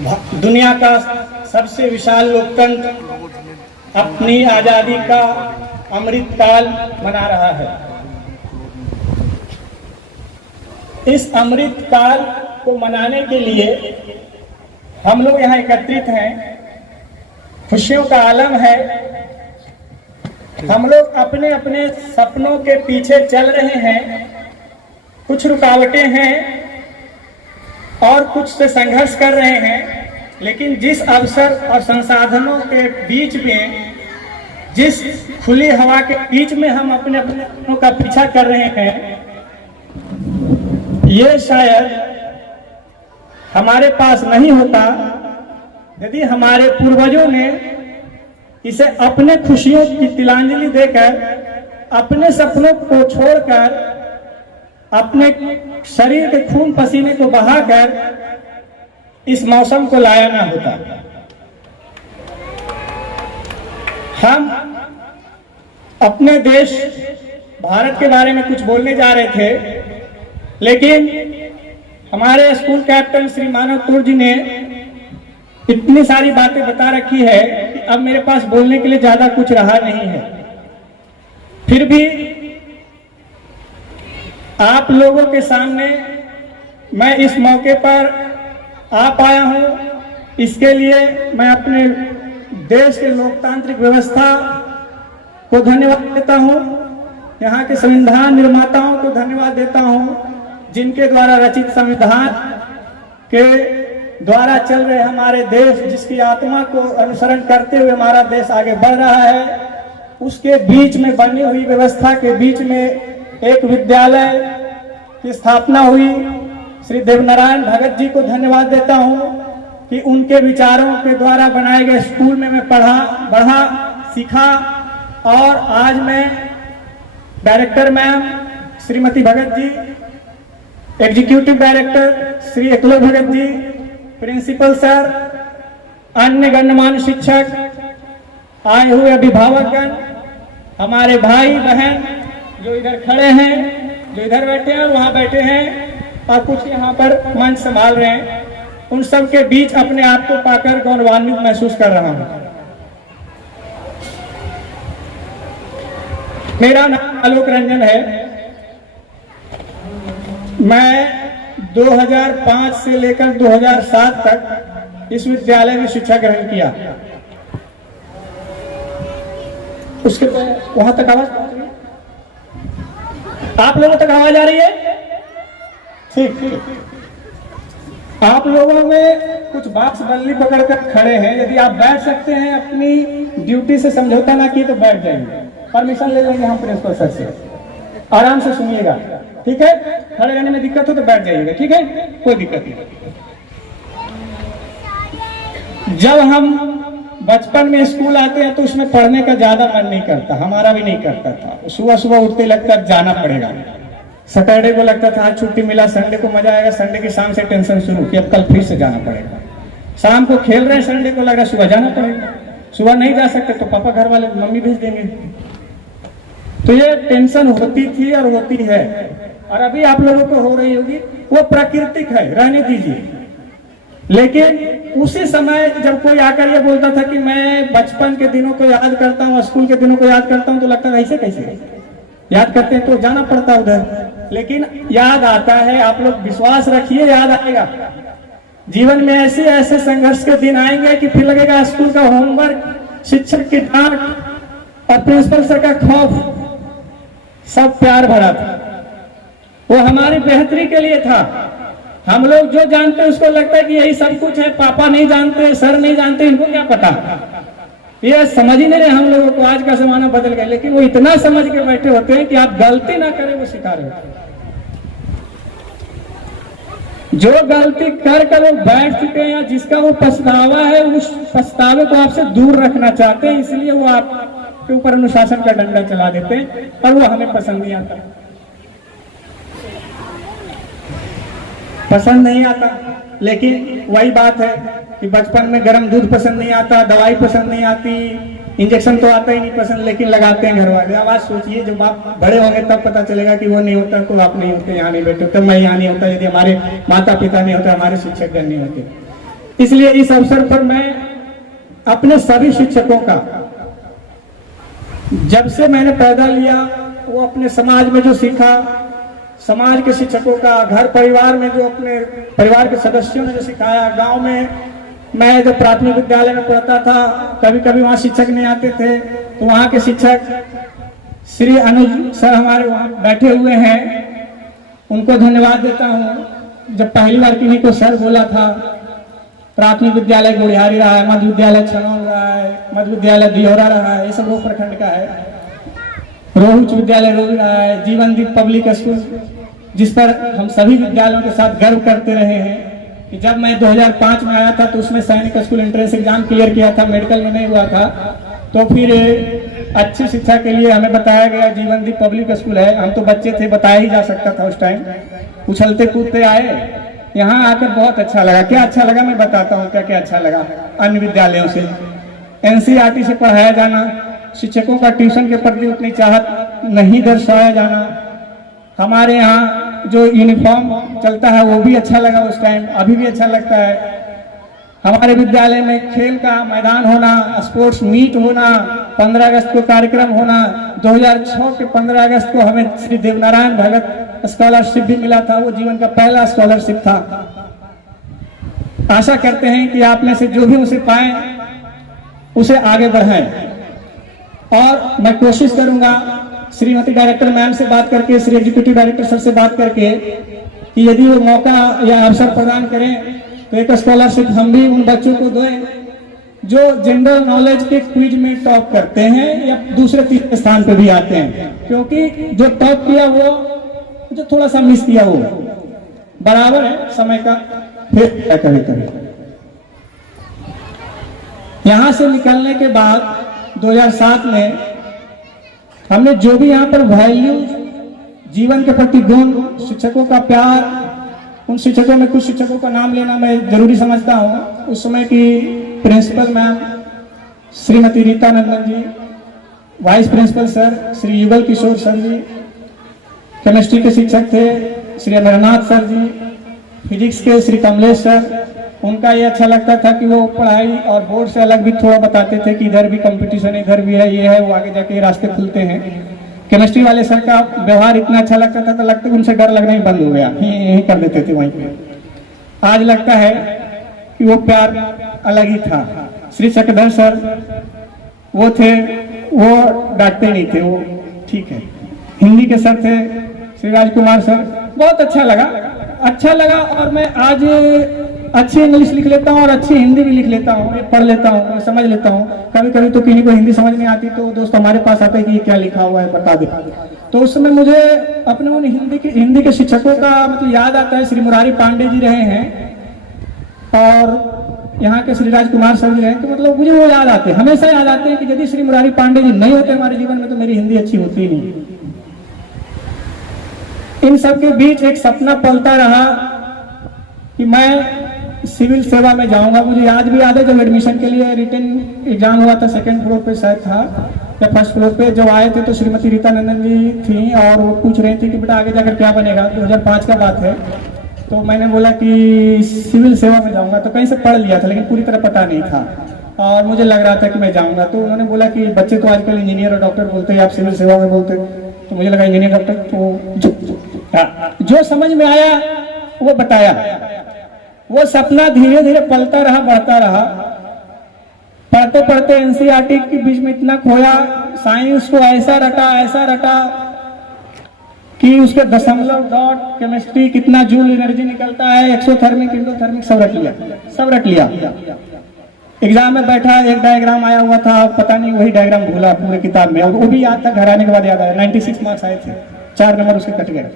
दुनिया का सबसे विशाल लोकतंत्र अपनी आजादी का अमृत काल मना रहा है। इस अमृत काल को मनाने के लिए हम लोग यहाँ एकत्रित हैं। खुशियों का आलम है। हम लोग अपने अपने सपनों के पीछे चल रहे हैं। कुछ रुकावटें हैं और कुछ से संघर्ष कर रहे हैं, लेकिन जिस अवसर और संसाधनों के बीच में, जिस खुली हवा के बीच में हम अपने अपने सपनों का पीछा कर रहे हैं, ये शायद हमारे पास नहीं होता यदि हमारे पूर्वजों ने इसे अपने खुशियों की तिलांजलि देकर, अपने सपनों को छोड़कर, अपने शरीर के खून पसीने को बहाकर इस मौसम को लाया ना होता। हम अपने देश भारत के बारे में कुछ बोलने जा रहे थे, लेकिन हमारे स्कूल कैप्टन श्री मानव तुर जी ने इतनी सारी बातें बता रखी है कि अब मेरे पास बोलने के लिए ज्यादा कुछ रहा नहीं है। फिर भी आप लोगों के सामने मैं इस मौके पर आ पाया हूं, इसके लिए मैं अपने देश के लोकतांत्रिक व्यवस्था को धन्यवाद देता हूं। यहाँ के संविधान निर्माताओं को धन्यवाद देता हूं, जिनके द्वारा रचित संविधान के द्वारा चल रहे हमारे देश, जिसकी आत्मा को अनुसरण करते हुए हमारा देश आगे बढ़ रहा है, उसके बीच में बनी हुई व्यवस्था के बीच में एक विद्यालय की स्थापना हुई। श्री देवनारायण भगत जी को धन्यवाद देता हूं कि उनके विचारों के द्वारा बनाए गए स्कूल में मैं बढ़ा सीखा, और आज मैं director ma'am Shrimati Bhagat ji, executive director Shri Eklavya Bhagat ji, principal sir, अन्य गणमान्य शिक्षक, आए हुए अभिभावकगण, हमारे भाई बहन जो इधर खड़े हैं, जो इधर बैठे हैं और वहां बैठे हैं, और कुछ यहाँ पर मंच संभाल रहे हैं, उन सब के बीच अपने आप को पाकर गौरवान्वित महसूस कर रहा हूं। मेरा नाम आलोक रंजन है। मैं 2005 से लेकर 2007 तक इस विद्यालय में शिक्षा ग्रहण किया। उसके बाद वहां तक आवाज, आप लोगों तक आवाज आ रही है? ठीक। आप लोगों में कुछ बाक्स बल्ली पकड़कर खड़े हैं। यदि आप बैठ सकते हैं, अपनी ड्यूटी से समझौता ना की तो बैठ जाएंगे। परमिशन ले लेंगे हम प्रिंसिपल सर से। आराम से सुनिएगा, ठीक है? खड़े रहने में दिक्कत हो तो बैठ जाइएगा, ठीक है? कोई दिक्कत नहीं। जब हम बचपन में स्कूल आते हैं तो उसमें पढ़ने का ज्यादा मन नहीं करता, हमारा भी नहीं करता था। सुबह सुबह उठते लगता जाना पड़ेगा। सैटरडे को लगता था आज छुट्टी मिला, संडे को मजा आएगा, संडे की शाम से टेंशन शुरू कि अब कल फिर से जाना पड़ेगा। शाम को खेल रहे हैं, संडे को लगा सुबह जाना पड़ेगा। सुबह नहीं जा सकते तो पापा घर वाले मम्मी भेज देंगे। तो ये टेंशन होती थी और होती है, और अभी आप लोगों को हो रही होगी। वो प्राकृतिक है, रहने दीजिए। लेकिन उसी समय जब कोई आकर ये बोलता था कि मैं बचपन के दिनों को याद करता हूँ, स्कूल के दिनों को याद करता हूँ, तो लगता है ऐसे कैसे याद करते हैं, तो जाना पड़ता उधर। लेकिन याद आता है, आप लोग विश्वास रखिए, याद आएगा। जीवन में ऐसे ऐसे संघर्ष के दिन आएंगे कि फिर लगेगा स्कूल का होमवर्क, शिक्षक की डांट और प्रिंसिपल सर का खौफ सब प्यार भरा था। वो हमारी बेहतरी के लिए था। हम लोग जो जानते हैं उसको लगता है कि यही सब कुछ है, पापा नहीं जानते, सर नहीं जानते, इनको क्या पता। ये समझ ही नहीं रहे हम लोगों को। आज का जमाना बदल गया, लेकिन वो इतना समझ के बैठे होते हैं कि आप गलती ना करें वो सिखा रहे होते हैं। जो गलती कर वो बैठ चुके हैं या जिसका वो पछतावा है, उस पछतावे को आपसे दूर रखना चाहते हैं, इसलिए वो आपके ऊपर अनुशासन का डंडा चला देते हैं, और वो हमें पसंद नहीं आता। पसंद नहीं आता, लेकिन वही बात है कि बचपन में गर्म दूध पसंद नहीं आता, दवाई पसंद नहीं आती, इंजेक्शन तो आता ही नहीं पसंद, लेकिन लगाते हैं घर वाले। अब आज सोचिए जब आप बड़े होंगे तब पता चलेगा कि वो नहीं होता तो आप नहीं होते, यहाँ नहीं बैठे होते, मैं यहाँ नहीं होता यदि हमारे माता पिता नहीं होते, हमारे शिक्षक नहीं होते। इसलिए इस अवसर पर मैं अपने सभी शिक्षकों का, जब से मैंने पैदा लिया वो अपने समाज में जो सीखा, समाज के शिक्षकों का, घर परिवार में जो अपने परिवार के सदस्यों ने जो सिखाया, गांव में मैं जब प्राथमिक विद्यालय में पढ़ता था, कभी कभी वहाँ शिक्षक नहीं आते थे, तो वहाँ के शिक्षक श्री अनुज सर हमारे वहाँ बैठे हुए हैं, उनको धन्यवाद देता हूँ। जब पहली बार किन्हीं को सर बोला था, प्राथमिक विद्यालय गुड़ियारी रहा है, मध्य विद्यालय छनौल रहा है, मध्य विद्यालय दियोरा रहा है, ये सब रोह प्रखंड का है, रोह उच्च विद्यालय रोह रहा है, जीवनदीप पब्लिक स्कूल, जिस पर हम सभी विद्यालयों के साथ गर्व करते रहे हैं कि जब मैं 2005 में आया था तो उसमें सैनिक स्कूल एंट्रेंस एग्जाम क्लियर किया था, मेडिकल में नहीं हुआ था, तो फिर अच्छी शिक्षा के लिए हमें बताया गया जीवनदीप पब्लिक स्कूल है। हम तो बच्चे थे, बताया ही जा सकता था उस टाइम, उछलते कूदते आए, यहाँ आकर बहुत अच्छा लगा। क्या अच्छा लगा मैं बताता हूँ क्या क्या अच्छा लगा। अन्य विद्यालयों से एनसीईआरटी से पढ़ाया जाना, शिक्षकों का ट्यूशन के प्रति उतनी चाहत नहीं दर्शाया जाना, हमारे यहाँ जो यूनिफॉर्म चलता है वो भी अच्छा लगा उस टाइम, अभी भी अच्छा लगता है। हमारे विद्यालय में खेल का मैदान होना, स्पोर्ट्स मीट होना, 15 अगस्त को कार्यक्रम होना, 2006 के 15 अगस्त को हमें श्री देवनारायण भगत स्कॉलरशिप भी मिला था, वो जीवन का पहला स्कॉलरशिप था। आशा करते हैं कि आप में से जो भी उसे पाए उसे आगे बढ़ाएं, और मैं कोशिश करूंगा श्रीमती डायरेक्टर मैम से बात करके, श्री एग्जीक्यूटिव डायरेक्टर सर से बात करके कि यदि वो मौका या अवसर प्रदान करें तो एक स्कॉलरशिप हम भी उन बच्चों को दें जो जनरल नॉलेज के क्विज में टॉप करते हैं या दूसरे तीसरे स्थान पे भी आते हैं, क्योंकि जो टॉप किया वो, जो थोड़ा सा मिस किया वो बराबर है समय का। फिर कभी कभी यहां से निकलने के बाद 2007 में हमने जो भी यहाँ पर वैल्यू, जीवन के प्रति गुण, शिक्षकों का प्यार, उन शिक्षकों में कुछ शिक्षकों का नाम लेना मैं जरूरी समझता हूँ। उस समय की प्रिंसिपल मैम श्रीमती रीता नंदन जी, vice principal sir Shri Yugal Kishore sir जी, केमिस्ट्री के शिक्षक थे श्री अमरनाथ सर जी, फिजिक्स के श्री कमलेश सर। उनका ये अच्छा लगता था कि वो पढ़ाई और बोर्ड से अलग भी थोड़ा बताते थे कि इधर भी कंपटीशन, इधर भी है, ये है, वो आगे जाके रास्ते खुलते हैं। केमिस्ट्री वाले सर का व्यवहार इतना अच्छा लगता था, तो लगता है उनसे डर लगना ही बंद हो गया, यही कर देते थे वहीं पे। आज लगता है कि वो प्यार अलग ही था। श्री चक्रधर सर वो थे, वो डांटते नहीं थे, वो ठीक है। हिंदी के सर थे श्री राजकुमार सर, बहुत अच्छा लगा। और मैं आज अच्छी इंग्लिश लिख लेता हूँ और अच्छी हिंदी भी लिख लेता हूँ, पढ़ लेता हूँ, समझ लेता हूँ। कभी कभी तो किसी को हिंदी समझ नहीं आती तो दोस्त हमारे पास आते हैं कि ये क्या लिखा हुआ है बता दे, तो उस समय मुझे अपने उन हिंदी के शिक्षकों का मतलब याद आता है। श्री मुरारी पांडे जी रहे हैं और यहाँ के श्री राजकुमार सर जी रहे हैं, तो मतलब मुझे वो याद आते हैं, हमेशा याद आते हैं कि यदि श्री मुरारी पांडे जी नहीं होते हमारे जीवन में तो मेरी हिंदी अच्छी होती नहीं। इन सब के बीच एक सपना पलता रहा कि मैं सिविल सेवा में जाऊंगा। मुझे आज भी याद है जब एडमिशन के लिए रिटन एग्जाम हुआ था, सेकंड फ्लोर पे शायद था या फर्स्ट फ्लोर पे, जब आए थे तो श्रीमती रीता नंदन जी थी और वो पूछ रही थी कि बेटा आगे जाकर क्या बनेगा। 2005 का बात है, तो मैंने बोला कि सिविल सेवा में जाऊंगा, तो कहीं से पढ़ लिया था लेकिन पूरी तरह पता नहीं था और मुझे लग रहा था कि मैं जाऊंगा। तो उन्होंने बोला कि बच्चे तो आजकल इंजीनियर और डॉक्टर बोलते हैं, आप सिविल सेवा में बोलते, तो मुझे लगा इंजीनियर डॉक्टर। तो जो समझ में आया वो बताया। वो सपना धीरे धीरे पलता रहा, बढ़ता रहा। पढ़ते पढ़ते एनसीईआरटी के बीच में इतना खोया, साइंस को ऐसा रटा कि उसके दशमलव डॉट, केमिस्ट्री कितना जूल एनर्जी निकलता है, एक्सोथर्मिक, इंडोथर्मिक सब रट लिया। एग्जाम में बैठा, एक डायग्राम आया हुआ था, पता नहीं वही डायग्राम भूला पूरे किताब में, वो भी याद था, घर आने के बाद याद आया। 96 मार्क्स आए थे, 4 नंबर उसके कट गए।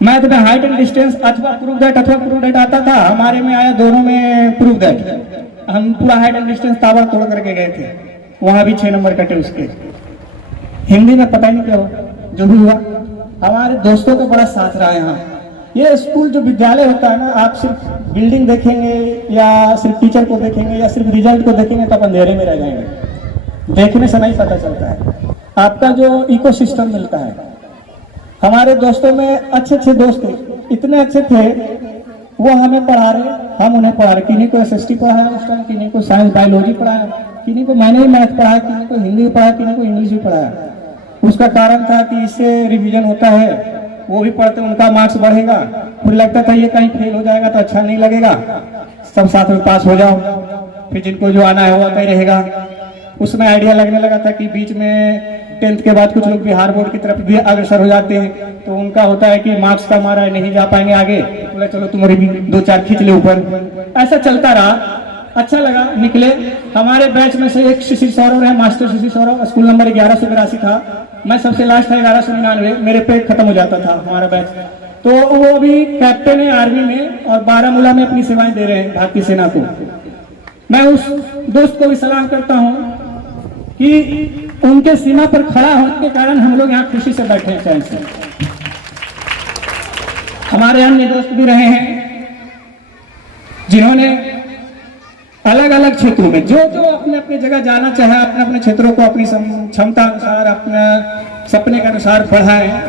मैथ में हाइट एंड डिस्टेंस अथवा प्रूव दैट आता था, हमारे में आया दोनों में प्रूव दैट। हम पूरा हाइट एंड डिस्टेंस ताबा तोड़ करके गए थे, वहां भी 6 नंबर कटे उसके। हिंदी में पता ही नहीं क्या हुआ, जो भी हुआ। हमारे दोस्तों का बड़ा साथ रहा यहाँ। ये स्कूल जो विद्यालय होता है ना, आप सिर्फ बिल्डिंग देखेंगे या सिर्फ टीचर को देखेंगे या सिर्फ रिजल्ट को देखेंगे तो आप अंधेरे में रह जाएंगे। देखने से नहीं पता चलता है आपका जो इकोसिस्टम मिलता है। हमारे दोस्तों में अच्छे दोस्त थे, इतने अच्छे थे वो हमें पढ़ा रहे, हम उन्हें पढ़ा रहे। किन्हीं को एसएसटी पढ़ाया उस टाइम, किन्हीं को साइंस बायोलॉजी पढ़ाया, किन्हीं को मैंने ही मैथ पढ़ाया, किन्हीं को हिंदी पढ़ाया, किन्हीं को इंग्लिश भी पढ़ाया। उसका कारण था कि इससे रिवीजन होता है, वो भी पढ़ते, उनका मार्क्स बढ़ेगा। फिर लगता था ये कहीं फेल हो जाएगा तो अच्छा नहीं लगेगा, सब साथ में पास हो जाओ, फिर जिनको जो आना है वो आता ही रहेगा। उसमें आइडिया लगने लगा था कि बीच में 10th के बाद कुछ लोग बिहार बोर्ड की तरफ भी अग्रसर हो जाते हैं, तो उनका होता है कि मार्क्स का मारा नहीं जा पाएंगे आगे, बोले चलो तुम्हारी भी 2-4 खींच ले ऊपर। ऐसा चलता रहा, अच्छा लगा, निकले। हमारे बैच में से एक शिशिर सौरभ है, मास्टर शिशिर सौरभ, स्कूल नंबर 1182 था। मैं सबसे लास्ट था 1199, मेरे पे खत्म हो जाता था हमारा बैच। तो वो अभी कैप्टन है आर्मी में और बारामूला में अपनी सेवाएं दे रहे हैं भारतीय सेना को। मैं उस दोस्त को भी सलाम करता हूँ कि उनके सीमा पर खड़ा होने के कारण हम लोग यहाँ खुशी से बैठे हैं चैन से। हमारे अन्य दोस्त भी रहे हैं जिन्होंने अलग अलग क्षेत्रों में जो जो अपने अपने जगह जाना चाहे, अपने अपने क्षेत्रों को अपनी क्षमता अनुसार, अपने सपने के अनुसार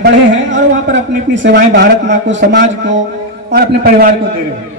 बढ़े हैं और वहां पर अपनी अपनी सेवाएं भारत माँ को, समाज को और अपने परिवार को दे रहे हैं।